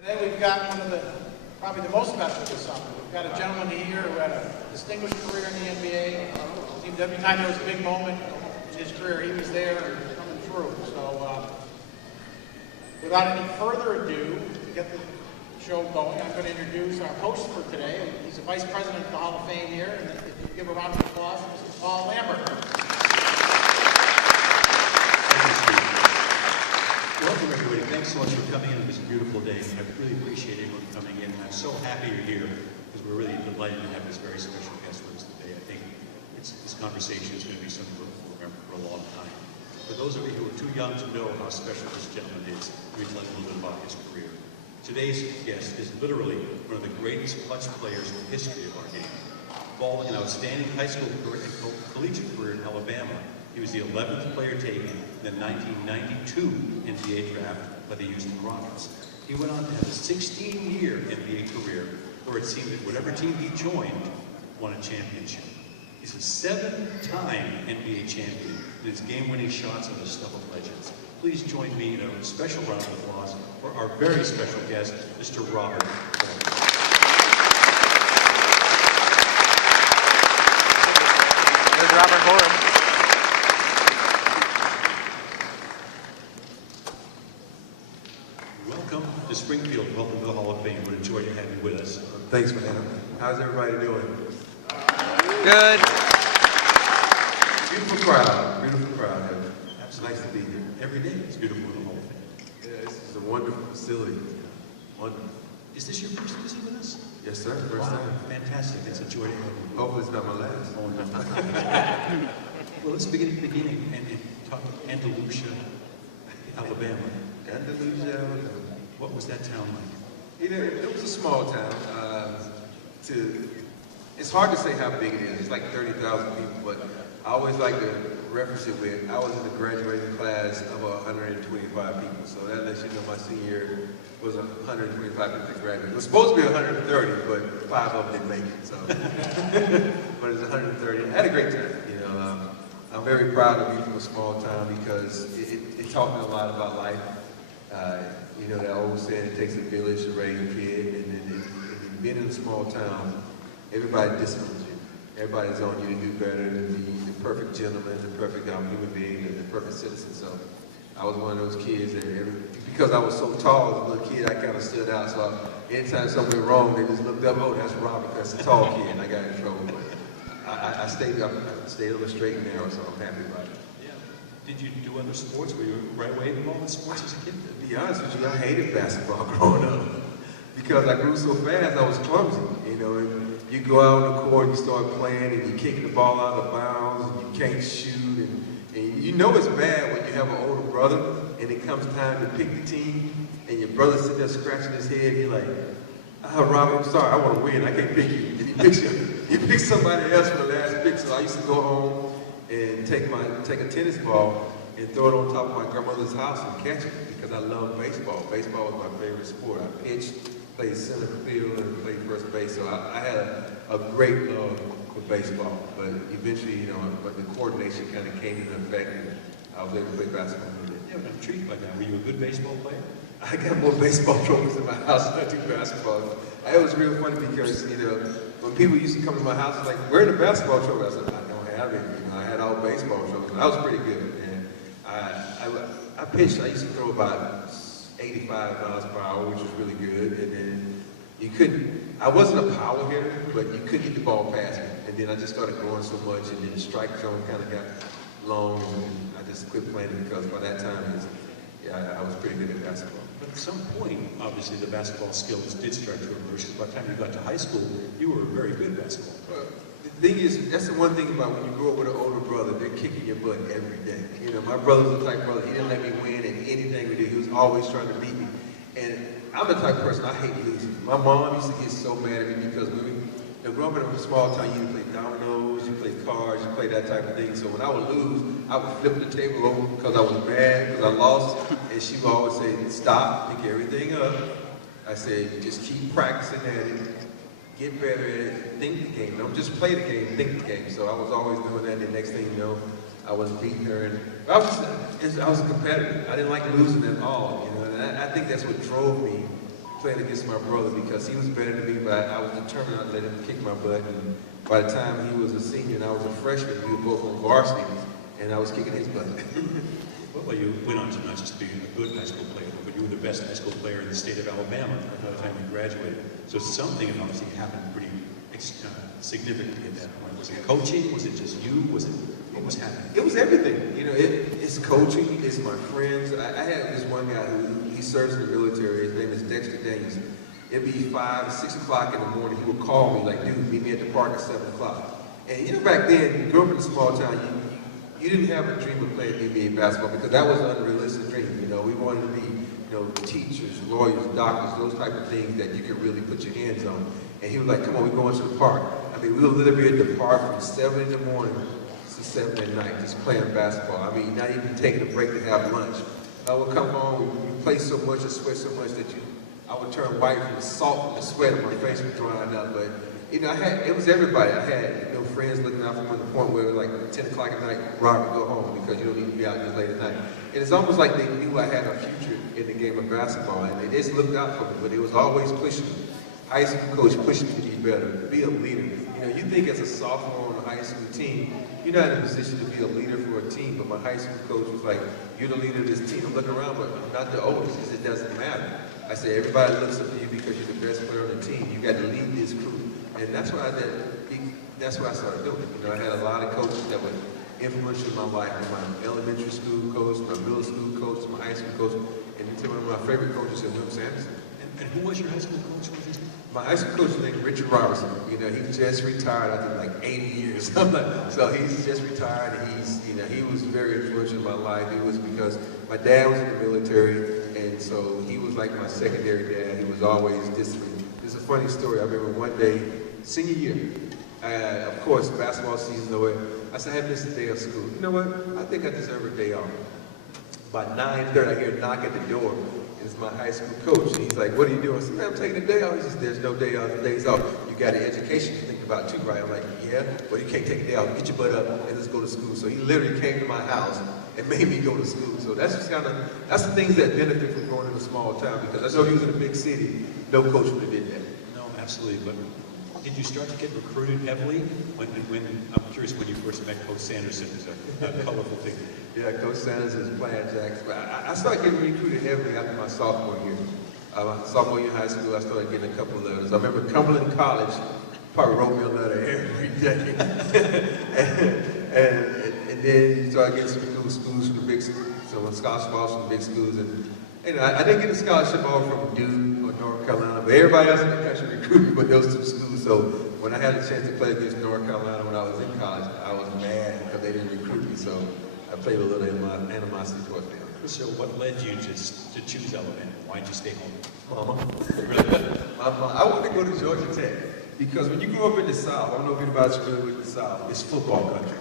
Today we've got one of probably the most special this summer. We've got a gentleman here who had a distinguished career in the NBA. Seemed every time there was a big moment in his career, he was there and coming through. So without any further ado, to get the show going, I'm going to introduce our host for today. He's a vice president of the Hall of Fame here. And if you give a round of applause to Mr. Paul Lambert. Welcome, everybody. Thanks so much for coming in on this beautiful day. I really appreciate everyone coming in. I'm so happy you're here because we're really delighted to have this very special guest with us today. I think this conversation is going to be something we'll remember for a long time. For those of you who are too young to know how special this gentleman is, let me tell you a little bit about his career. Today's guest is literally one of the greatest clutch players in the history of our game. Following an outstanding high school career and collegiate career in Alabama, he was the 11th player taken in the 1992 NBA draft by the Houston Rockets. He went on to have a 16-year NBA career where it seemed that whatever team he joined won a championship. He's a 7-time NBA champion, and his game-winning shots are the stuff of legends. Please join me in a special round of applause for our very special guest, Mr. Robert Horry. There's Robert Horry. Welcome to Springfield. Welcome to the Hall of Fame. We're enjoyed to have you with us. Thanks, man. How's everybody doing? Good. Beautiful crowd. Beautiful crowd. It's nice to be here. Every day it's beautiful in the Hall of Fame. Yeah, this is a wonderful facility. Wonderful. Is this your first visit with us? Yes, sir. First time. Fantastic. It's a joy to have you. Hopefully it's not my last. Oh, no. Well, let's begin at the beginning and talk about Andalusia, Alabama. Andalusia, Alabama. What was that town like? You know, it was a small town. It's hard to say how big it is. It's like 30,000 people, but I always like to reference it with, I was in the graduating class of 125 people. So that lets you know my senior year was 125 people that graduated. It was supposed to be 130, but 5 of them didn't make it. So, but it was 130. I had a great time. You know, I'm very proud to be from a small town because it taught me a lot about life. You know, that old saying, it takes a village to raise a kid, and then being in a small town, everybody disciplines you. Everybody's on you to do better, to be the perfect gentleman, the perfect human being, and the perfect citizen. So I was one of those kids that, because I was so tall as a little kid, I kind of stood out. So anytime something went wrong, they just looked up, oh, that's Robert, that's a tall kid, and I got in trouble. But I stayed on the straight and narrow, so I'm happy about it. Did you do other sports? Were you right away involved in sports as a kid? To be honest with you, I hated basketball growing up because I grew so fast. I was clumsy, you know. And you go out on the court, you start playing, and you're kicking the ball out of bounds, and you can't shoot, and you know it's bad when you have an older brother, and it comes time to pick the team, and your brother's sitting there scratching his head, and you're like, Robert, I'm sorry, I want to win. I can't pick you. And he picks somebody else for the last pick. So I used to go home and take a tennis ball and throw it on top of my grandmother's house and catch it because I love baseball. Baseball was my favorite sport. I pitched, played center field, and played first base. So I had a great love for baseball. But eventually, you know, the coordination kind of came into effect, and I was able to play basketball. Yeah, I'm intrigued by that. Were you a good baseball player? I got more baseball trophies in my house than I do basketball. It was real funny because, you know, when people used to come to my house, like, where are the basketball trophies? I said, I don't have it. You know, I had all baseball trophies. I was pretty good, and I pitched. I used to throw about 85 miles per hour, which was really good. And then I wasn't a power hitter, but you couldn't get the ball past me. And then I just started growing so much, and then the strike zone kind of got long, and I just quit playing because by that time, I was pretty good at basketball. But at some point, obviously, the basketball skills did start to emerge. By the time you got to high school, you were a very good basketball player. The thing is, that's the one thing about when you grow up with an older brother, they're kicking your butt every day. You know, my brother was the type of brother, he didn't let me win in anything we did. He was always trying to beat me. And I'm the type of person, I hate losing. My mom used to get so mad at me because growing up in a small town, you play dominoes, you play cards, you play that type of thing. So when I would lose, I would flip the table over because I was mad, because I lost. And she would always say, stop, pick everything up. I said, just keep practicing at it, get better at it, think the game. Don't just play the game, think the game. So I was always doing that, and the next thing you know, I was beating her. And I was a competitor. I didn't like losing at all, you know. And I think that's what drove me playing against my brother because he was better than me, but I was determined not to let him kick my butt. And by the time he was a senior and I was a freshman, we were both on varsity, and I was kicking his butt. Well, you went on to not just be a good high school player, but you were the best high school player in the state of Alabama by the time you graduated. So something obviously happened pretty significantly at that point. Was it coaching? Was it just you? What was happening? It was everything. You know, it's coaching, it's my friends. I had this one guy who he serves in the military. His name is Dexter Daniels. It'd be 5, 6 o'clock in the morning. He would call me like, dude, meet me at the park at 7 o'clock. And you know, back then, you grew up in a small town, you didn't have a dream of playing NBA basketball because that was an unrealistic dream. You know, we wanted to be, you know, teachers, lawyers, doctors, those type of things that you could really put your hands on. And he was like, come on, we're going to the park. I mean, we would literally be at the park from 7 in the morning to 7 at night, just playing basketball. I mean, not even taking a break to have lunch. I would come home, we play so much and sweat so much that I would turn white from the salt and the sweat, and my face was drying up. But you know, it was everybody. I had, you know, friends looking out for me to the point where like 10 o'clock at night, Robert, go home because you don't need to be out this late at night. And it's almost like they knew I had a future in the game of basketball, and they just looked out for me, but it was always pushing me. High school coach pushing me to be better, to be a leader. You know, you think as a sophomore on a high school team, you're not in a position to be a leader for a team, but my high school coach was like, you're the leader of this team. I'm looking around, but I'm not the oldest. He said, it doesn't matter. I said, everybody looks up to you because you're the best player on the team. You got to lead this crew. And that's what I did. That's what I started doing. You know, I had a lot of coaches that were influential in my life. My elementary school coach, my middle school coach, my high school coach, and then one of my favorite coaches is Will Sanderson. And who was your high school coach? What was his name? My high school coach is named Richard Robertson. You know, he just retired after like 80 years. So he's just retired. You know, he was very influential in my life. It was because my dad was in the military, and so he was like my secondary dad. He was always disciplined. There's a funny story. I remember one day, senior year, of course, basketball season over. I said, I have missed a day of school. You know what? I think I deserve a day off. By 9:30, I hear a knock at the door. It's my high school coach. And he's like, what are you doing? I said, man, I'm taking a day off. He says, there's no day off, days off. You got an education to think about too, right? I'm like, yeah, well, you can't take a day off. Get your butt up and let's go to school. So he literally came to my house and made me go to school. So that's just that's the things that benefit from going in a small town, because I know he was in a big city, no coach would have did that. No, absolutely. But did you start to get recruited heavily? I'm curious when you first met Coach Sanderson as a colorful figure. Yeah, Coach Sanders is playing jacks. But I started getting recruited heavily after my sophomore year. Sophomore year in high school, I started getting a couple of letters. I remember Cumberland College probably wrote me a letter every day. and then you start getting some cool schools from the big schools, some scholarship offers from the big schools. And I didn't get a scholarship offer from Duke or North Carolina, but everybody else in the country recruited me for those two schools. So when I had a chance to play against North Carolina when I was in college, I was mad because they didn't recruit me. So I played a little animosity towards them. So what led you to choose Alabama? Why'd you stay home? Mama. I wanted to go to Georgia Tech because when you grow up in the South, I don't know if anybody's familiar with the South, it's football country.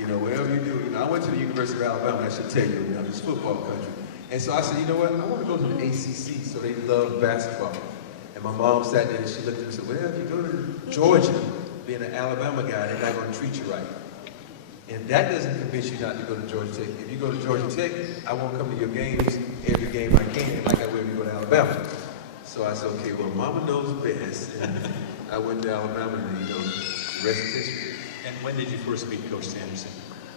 You know, wherever you do, I went to the University of Alabama, I should tell you, it's football country. And so I said, you know what, I want to go to the ACC, so they love basketball. And my mom sat there and she looked at me and said, well, if you go to Georgia, being an Alabama guy, they're not going to treat you right. And that doesn't convince you not to go to Georgia Tech. If you go to Georgia Tech, I won't come to your games every game I can, like I will if you go to Alabama. So I said, okay, well, mama knows best. And I went to Alabama, and the rest is history. And when did you first meet Coach Sanderson?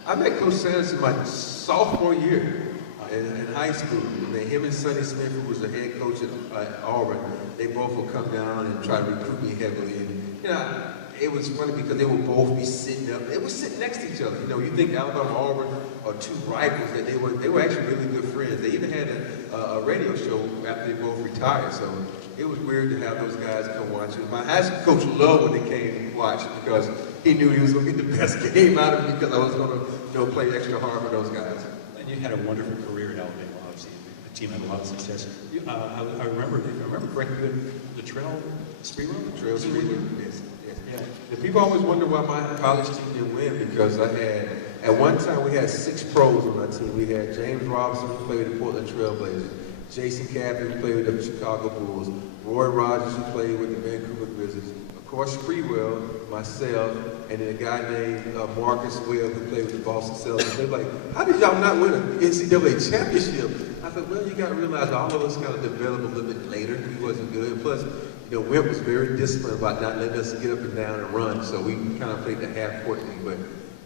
I met Coach Sanderson my sophomore year in high school. And then him and Sonny Smith, who was the head coach at Auburn, they both would come down and try to recruit me heavily. And, you know, it was funny because they would both be sitting up. They were sitting next to each other. You know, you think Alabama and Auburn are two rivals, that they were actually really good friends. They even had a radio show after they both retired. So it was weird to have those guys come watch it. My high school coach loved when they came and watched because he knew he was going to get the best game out of me because I was going to play extra hard for those guys. And you had a wonderful career at Alabama, obviously. The team had a lot of success. I remember, if I remember correctly, the Trail Spree Room? Trail Spree Room, yes. Yeah. The people always wonder why my college team didn't win because at one time we had 6 pros on our team. We had James Robinson, who played with the Portland Trail Blazers, Jason Caffey, who played with the Chicago Bulls, Roy Rogers, who played with the Vancouver Grizzlies, of course Sprewell, myself, and then a guy named Marcus Webb, who played with the Boston Celtics. They're like, how did y'all not win an NCAA championship? I I said, well, you got to realize all of us kind of developed a little bit later. He wasn't good. Plus, Wimp was very disciplined about not letting us get up and down and run, so we kind of played the half-court thing. But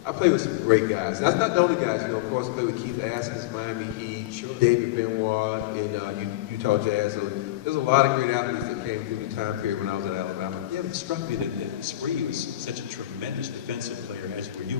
I played with some great guys. That's not the only guys. Of course, I played with Keith Askins, Miami Heat, David Benoit, and Utah Jazz. So there's a lot of great athletes that came through the time period when I was at Alabama. Yeah, it struck me that Spree was such a tremendous defensive player, as were you.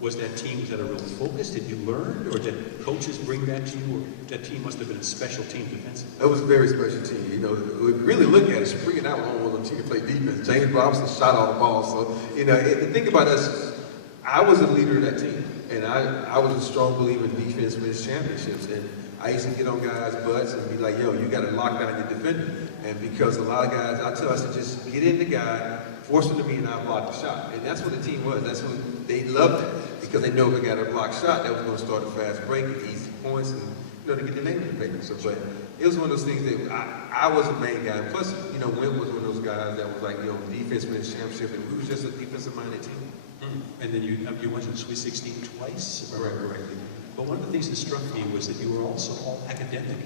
Was that team, was that a real focus? Did you learn, or did coaches bring that to you? Or that team must have been a special team defensively. It was a very special team. We really look at it, Spree and I were on one of the team to play defense. James Robinson shot all the balls. So, the thing about us, I was a leader of that team. And I was a strong believer in defense wins championships. And I used to get on guys' butts and be like, yo, you got to lock down your defender. And because a lot of guys, I tell us to just get in the guy, force him to me, and I block the shot. And that's what the team was. That's what they loved it. Because they know if they got a block shot, that was going to start a fast break, easy points, and to get the name in the paper. So, but it was one of those things that I was a main guy. Plus, Wimp was one of those guys that was like, defense wins championship, and we was just a defensive-minded team. And then you went to the Sweet 16 twice, if I remember correctly. But one of the things that struck me was that you were also all academic.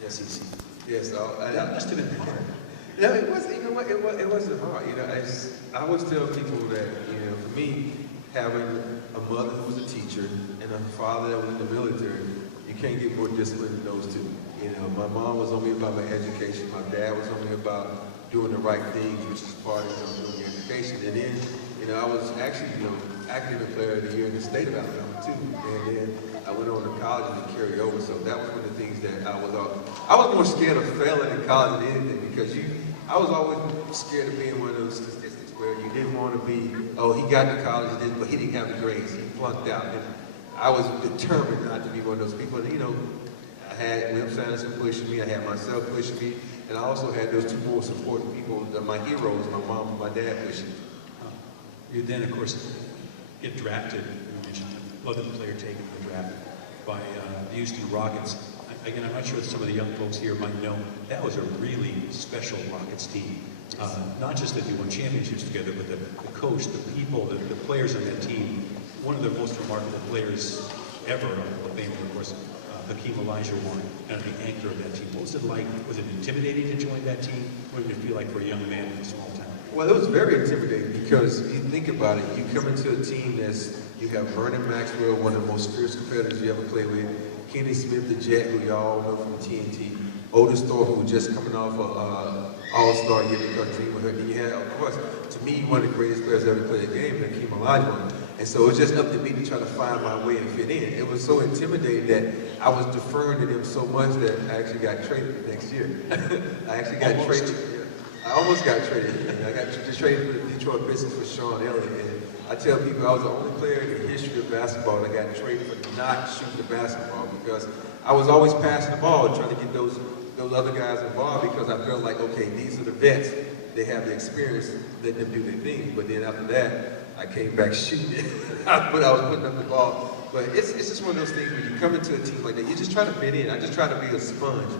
Yes. Yes. That must have been hard. No, it wasn't. It wasn't hard. I always tell people that for me, having a mother who was a teacher and a father that was in the military, you can't get more disciplined than those two. My mom was on me about my education. My dad was on me about doing the right things, which is part of doing your education. And then, I was actually, academic player of the year in the state of Alabama too. And then I went on to college and carried over. So that was one of the things that I was more scared of failing in college than anything, because I was always scared of being one of those statistics where you didn't want to be, oh, he got to college, but he didn't have the grades, he flunked out. And I was determined not to be one of those people. And, I had Wimp Sanderson pushing me, I had myself pushing me, and I also had those two more supporting people, my heroes, my mom and my dad pushing me. You then, of course, get drafted. You mentioned the 11th player taken in the draft by the Houston Rockets. Again, I'm not sure that some of the young folks here might know, that was a really special Rockets team. Not just that you won championships together, but the coach, the people, the players on that team. One of the most remarkable players ever on the fame, of course, Hakeem Olajuwon, kind of the anchor of that team. What was it like? Was it intimidating to join that team? What did it feel like for a young man in a small town? Well, it was very intimidating, because if you think about it, you come into a team you have Vernon Maxwell, one of the most fierce competitors you ever played with, Kenny Smith, the Jet, who y'all know from TNT, Otis Thorpe, who was just coming off an All-Star year because Dream with her. Then you had, of course, to me, one of the greatest players ever played the game, Hakeem Olajuwon. And so it was just up to me to try to find my way and fit in. It was so intimidating that I was deferring to them so much that I actually got traded the next year. I actually got traded. I almost got traded. I got traded for the Detroit Pistons for Sean Elliott. And I tell people I was the only player in the history of basketball that got traded for not shooting the basketball, because I was always passing the ball, trying to get those other guys involved, because I felt like, okay, these are the vets. They have the experience, let them do their thing. But then after that, I came back shooting. But I was putting up the ball. But it's just one of those things where you come into a team like that, you just try to fit in. I just try to be a sponge.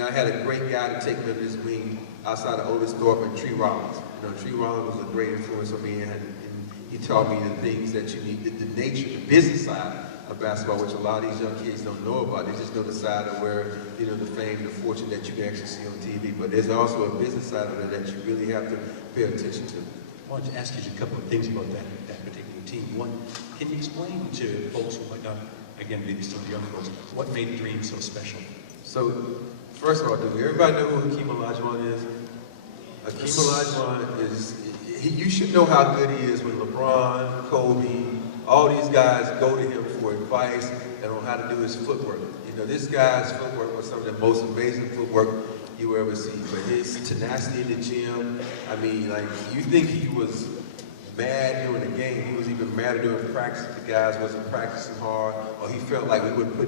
I had a great guy to take me under his wing outside of Otis Thorpe and Tree Rollins. Tree Rollins was a great influence on me, and he taught me the things that you need, the nature, the business side of basketball, which a lot of these young kids don't know about. They just know the side of where, the fame, the fortune that you can actually see on TV. But there's also a business side of it that you really have to pay attention to. I wanted to ask you a couple of things about that particular team. One, can you explain to folks who might not, again, maybe some of the young folks, what made Dream so special? So, first of all, do everybody know who Hakeem Olajuwon is? Hakeem Olajuwon is, you should know how good he is when LeBron, Kobe, all these guys go to him for advice and on how to do his footwork. This guy's footwork was some of the most amazing footwork you will ever see. But his tenacity in the gym, I mean, like, you think he was mad during the game. He was even madder during practice if the guys wasn't practicing hard, or he felt like we wouldn't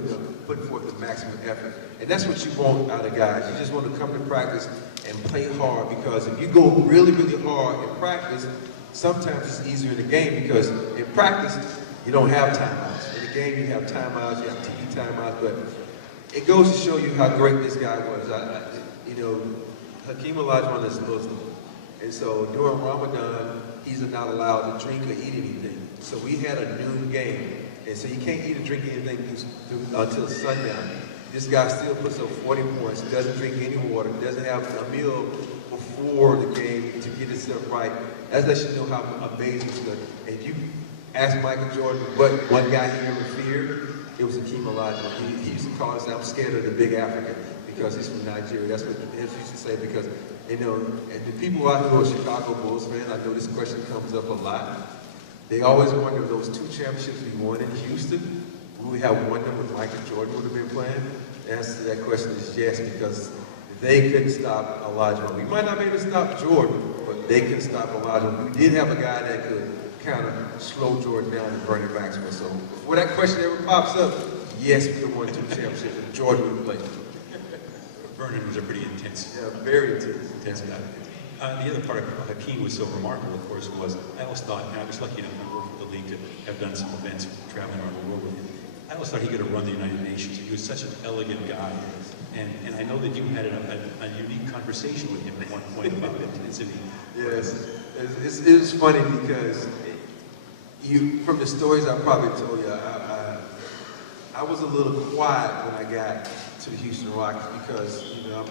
put forth the maximum effort. And that's what you want out of guys. You just want to come to practice and play hard, because if you go really, really hard in practice, sometimes it's easier in the game, because in practice, you don't have timeouts. In the game, you have timeouts, you have TV timeouts, but it goes to show you how great this guy was. Hakeem Olajuwon is Muslim, and so during Ramadan, he's not allowed to drink or eat anything. So we had a noon game, and so you can't eat or drink anything until sundown. This guy still puts up 40 points, doesn't drink any water, doesn't have a meal before the game to get himself right. That lets you know how amazing he is. And you ask Michael Jordan what one guy he ever feared, it was Hakeem Olajuwon. He used to call us, I'm scared of the big African because he's from Nigeria. That's what he used to say because, you know, and the people out who are Chicago Bulls fans, I know this question comes up a lot. They always wonder if those 2 championships we won in Houston, would we have won them with Michael Jordan would have been playing? The answer to that question is yes, because they couldn't stop Olajuwon. We might not be able to stop Jordan, but they couldn't stop Olajuwon. We did have a guy that could kind of slow Jordan down and Bernie Maxwell. So before that question ever pops up, yes, we won 2 championships and Jordan would play. Vernon was a pretty intense, Yeah, very intense guy. The other part of Hakeem was so remarkable, of course, was I always thought, and I was lucky enough to work with the league to have done some events traveling around the world with him. I always thought he could have run the United Nations. He was such an elegant guy. And I know that you had a unique conversation with him at one point about intensity. Yes, it's funny because from the stories I probably told you, I was a little quiet when I got to the Houston Rockets because, you know,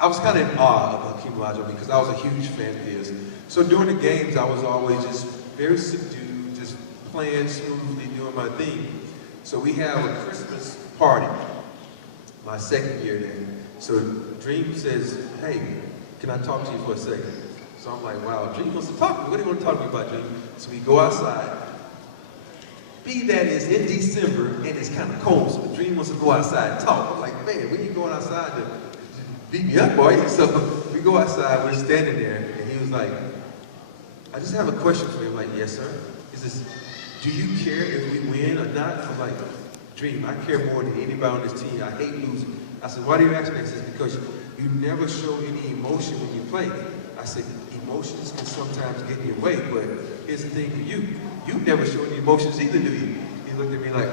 I was kind of in awe of Hakeem Olajuwon because I was a huge fan of his. So during the games, I was always just very subdued, just playing smoothly, doing my thing. So we have a Christmas party, my second year there. So Dream says, hey, can I talk to you for a second? So I'm like, wow, Dream wants to talk to me. What do you want to talk to me about, Dream? So we go outside. Be that is in December and it's kind of cold, so Dream wants to go outside and talk. I'm like, man, when you going outside to beat me up, boy? So we go outside, we're standing there, and he was like, I just have a question for you. I'm like, yes, sir. He says, do you care if we win or not? I'm like, Dream, I care more than anybody on this team. I hate losing. I said, why do you ask me? He says, because you never show any emotion when you play. I said, emotions can sometimes get in your way, but here's the thing for you. You never show any emotions either, do you? He looked at me like,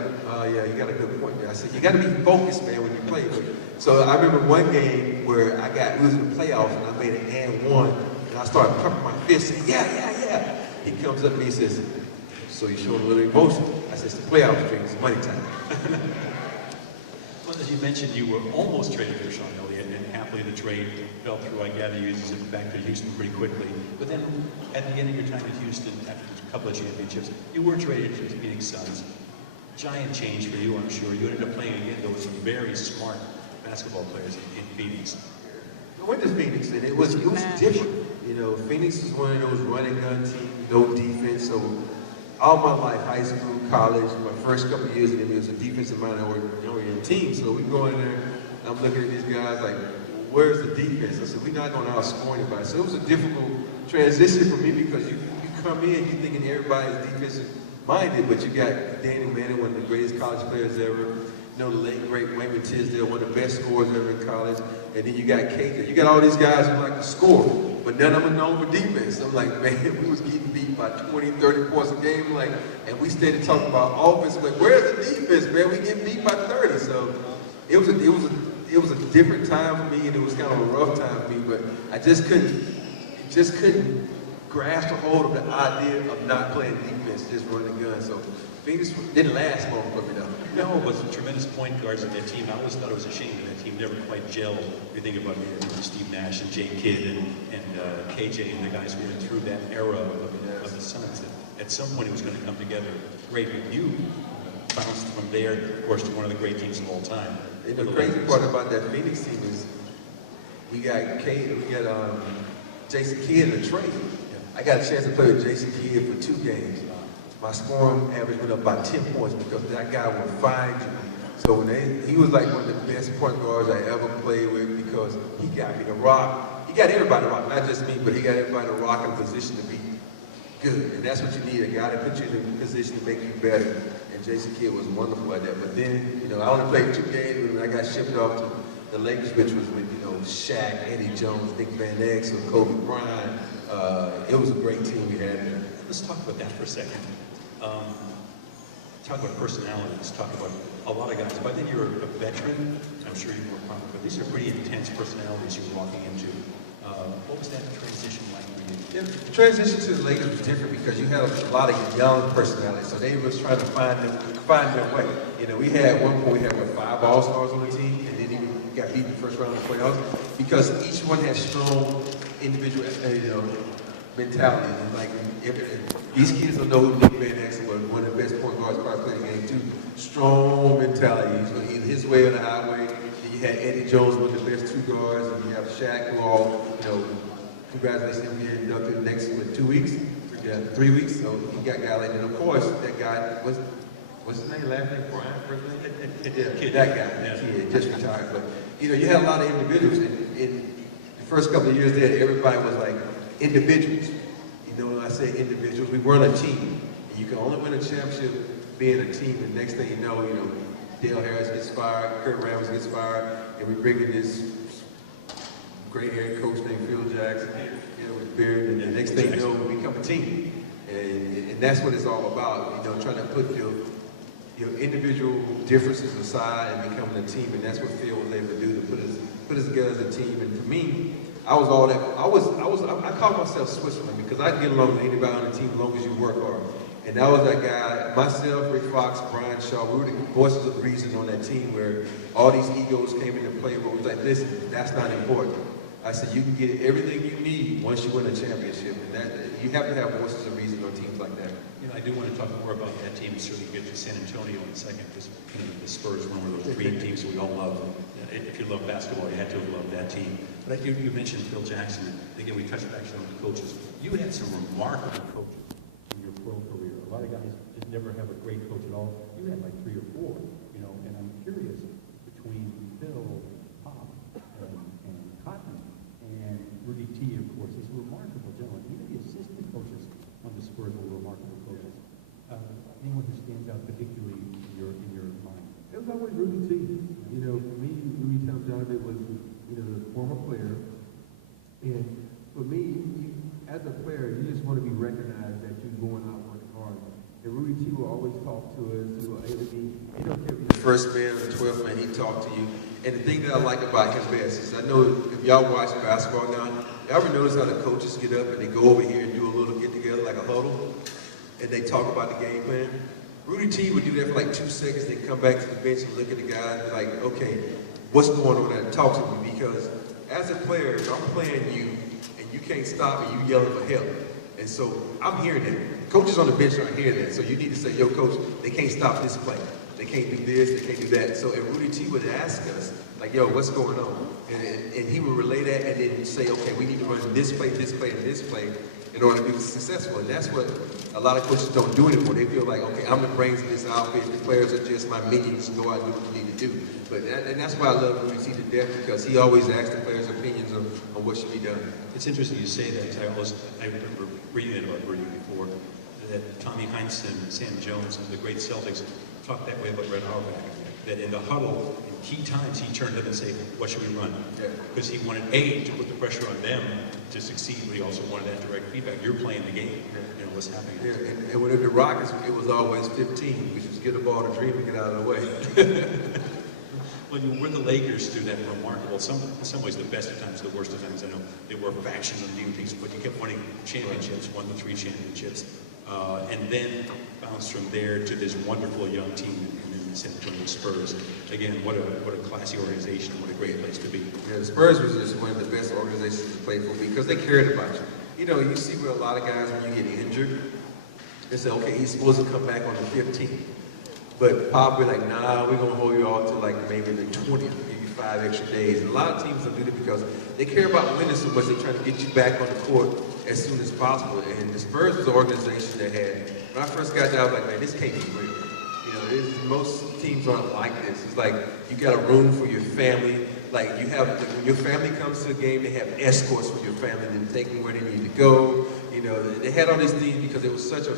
yeah, you got a good point there. I said, you got to be focused, man, when you play. So I remember one game where we was in the playoffs, and I made an and one, and I started pumping my fist, saying, yeah. He comes up to me and says, so you showing a little emotion? I said, it's the playoffs, Dream, it's money time. Well, as you mentioned, you were almost traded for Sean Elliott, and happily the trade fell through. I gather you sent back to Houston pretty quickly. But then, at the end of your time in Houston, after a couple of championships, you were traded to the Phoenix Suns. Giant change for you, I'm sure. You ended up playing against those very smart basketball players in Phoenix. I went to Phoenix, and it was different. You know, Phoenix is one of those running gun teams, no defense. So all my life, high school, college, my first couple of years in it was a defensive-minded team. So we go in there, and I'm looking at these guys like, where's the defense? I said, we're not going to outscore anybody. So it was a difficult transition for me because you come in, you're thinking everybody's defensive-minded, but you got Danny Manning, one of the greatest college players ever. You know, the late, great Wayman Tisdale, one of the best scorers ever in college. And then you got KJ. You got all these guys who like to score, but none of them are known for defense. I'm like, man, we was getting beat by 20, 30 points a game, like, and we stayed talking about offense. Like, where's the defense, man? We getting beat by 30. So it was a different time for me, and it was kind of a rough time for me. But I just couldn't grasp a hold of the idea of not playing defense, just running guns. So Phoenix didn't last long for me, though. No, it was tremendous point guards in that team. I always thought it was a shame that team never quite gelled. If you think about Steve Nash and Jay Kidd and KJ and the guys who went through that era of the Suns. At some point it was going to come together. Great review. Bounced from there, of course, to one of the great teams of all time. And the crazy part about that Phoenix team is we got Jason Kidd in the trade. I got a chance to play with Jason Kidd for 2 games. My scoring average went up by 10 points because that guy would find you. So he was like one of the best point guards I ever played with because he got me to rock. He got everybody to rock, not just me, but he got everybody to rock in position to be good. And that's what you need, a guy to put you in a position to make you better. And Jason Kidd was wonderful at that. But then, you know, I only played 2 games when I got shipped off to the Lakers, which was with, you know, Shaq, Eddie Jones, Nick Van Exel, Kobe Bryant. It was a great team we had there. Let's talk about that for a second. Talk about personalities, talk about a lot of guys. By then you're a veteran, I'm sure you were probably, but these are pretty intense personalities you were walking into. What was that transition like for you? Yeah, the transition to the Lakers was different because you had a lot of young personalities, so they was trying to find their way. You know, we had at one point, we had what, 5 All-Stars on the team, and then even got beat in the first round of the playoffs because each one has strong individual, mentalities. And like, these kids don't know who Nick Van Exel was, one of the best point guards probably played the game too. Strong mentality. He's going either his way or the highway. And you had Eddie Jones, one of the best 2 guards, and you have Shaq, who all, congratulations, he'll be inducted the next, 2 weeks? Yeah, 3 weeks. So he got a guy like that. And of course, that guy, what's his name? Last name? Brian, first name? Yeah, that guy, kid, just retired. But, you had a lot of individuals. In the first couple of years there, everybody was like individuals. When I say individuals, we weren't a team. And you can only win a championship being a team. And next thing you know, Dale Harris gets fired, Kurt Rambis gets fired, and we bring in this gray-haired coach named Phil Jackson, with Beard, and the next thing you know, we become a team. And that's what it's all about, trying to put your individual differences aside and becoming a team. And that's what Phil was able to do, to put us together as a team. And for me, I was all that. I call myself Switzerland because I can get along with anybody on the team as long as you work hard. And that was that guy, myself, Rick Fox, Brian Shaw. We were the voices of reason on that team where all these egos came into play. But we was like, listen, that's not important. I said, you can get everything you need once you win a championship. And that you have to have voices of reason on teams like that. I do want to talk more about that team, certainly get to San Antonio in a second, because the Spurs were one of those dream teams that we all love. If you love basketball, you had to have loved that team. But you mentioned Phil Jackson. Again, we touched back on the coaches. You had some remarkable coaches in your pro career. A lot of guys just never have a great coach at all. You had like 3 or 4, and I'm curious between Phil, Pop, and Cotton, and Rudy T, of course, is a remarkable gentleman. Even the assistant coaches on the Spurs were remarkable coaches. Anyone who stands out particularly in your mind? It was always Rudy T. For me, Rudy Tomjanovich was, the former player. And for me, as a player, you just want to be recognized that you're going out working hard. And Rudy T will always talk to us. He don't care if you're The first man or the 12th man, he talked to you. And the thing that I like about him best is, I know if y'all watch basketball now, y'all ever notice how the coaches get up and they go over here and do a little get together like a huddle? And they talk about the game plan. Rudy T would do that for like 2 seconds, then come back to the bench and look at the guy and be like, okay, what's going on there? Talk to me. Because as a player, if I'm playing you and you can't stop me, you yelling for help. And so I'm hearing that. Coaches on the bench aren't hearing that. So you need to say, yo, coach, they can't stop this play. They can't do this, they can't do that. So and Rudy T would ask us, like, yo, what's going on? And he would relay that and then say, okay, we need to run this play, this play, and this play in order to be successful. And that's what a lot of coaches don't do anymore. They feel like, okay, I'm the brains of this outfit. The players are just my minions to go out and do what you need to do. And that's why I love Rudy T to death, because he always asks the players' opinions on what should be done. It's interesting you say that, because I remember reading it about Rudy before, that Tommy Heinsohn and Sam Jones and the great Celtics talked that way about Red Auerbach, that in the huddle, in key times, he turned up and said, what should we run? Because he wanted, A, to put the pressure on them to succeed, but he also wanted that direct feedback. You're playing the game. What's happening. Yeah, and with the Rockets, it was always 15, which was get the ball to dream and get out of the way. Well, when the Lakers do that remarkable, in some ways the best of times, the worst of times, I know they were factions and doing things, but you kept winning championships, won the 3 championships, and then bounced from there to this wonderful young team in the San Antonio Spurs. Again, what a classy organization, what a great place to be. Yeah, the Spurs was just one of the best organizations to play for because they cared about you. You see where a lot of guys, when you get injured, they say, okay, he's supposed to come back on the 15th. But Pop be like, nah, we're going to hold you all to like maybe the 20th, maybe 5 extra days. And a lot of teams will do that because they care about winning so much, they're trying to get you back on the court as soon as possible. And the Spurs was an organization that had, when I first got there, I was like, man, this can't be real. Most teams aren't like this. It's like you got a room for your family. Like when your family comes to a game, they have escorts for your family and take them where they need to go. They had all these things because it was such a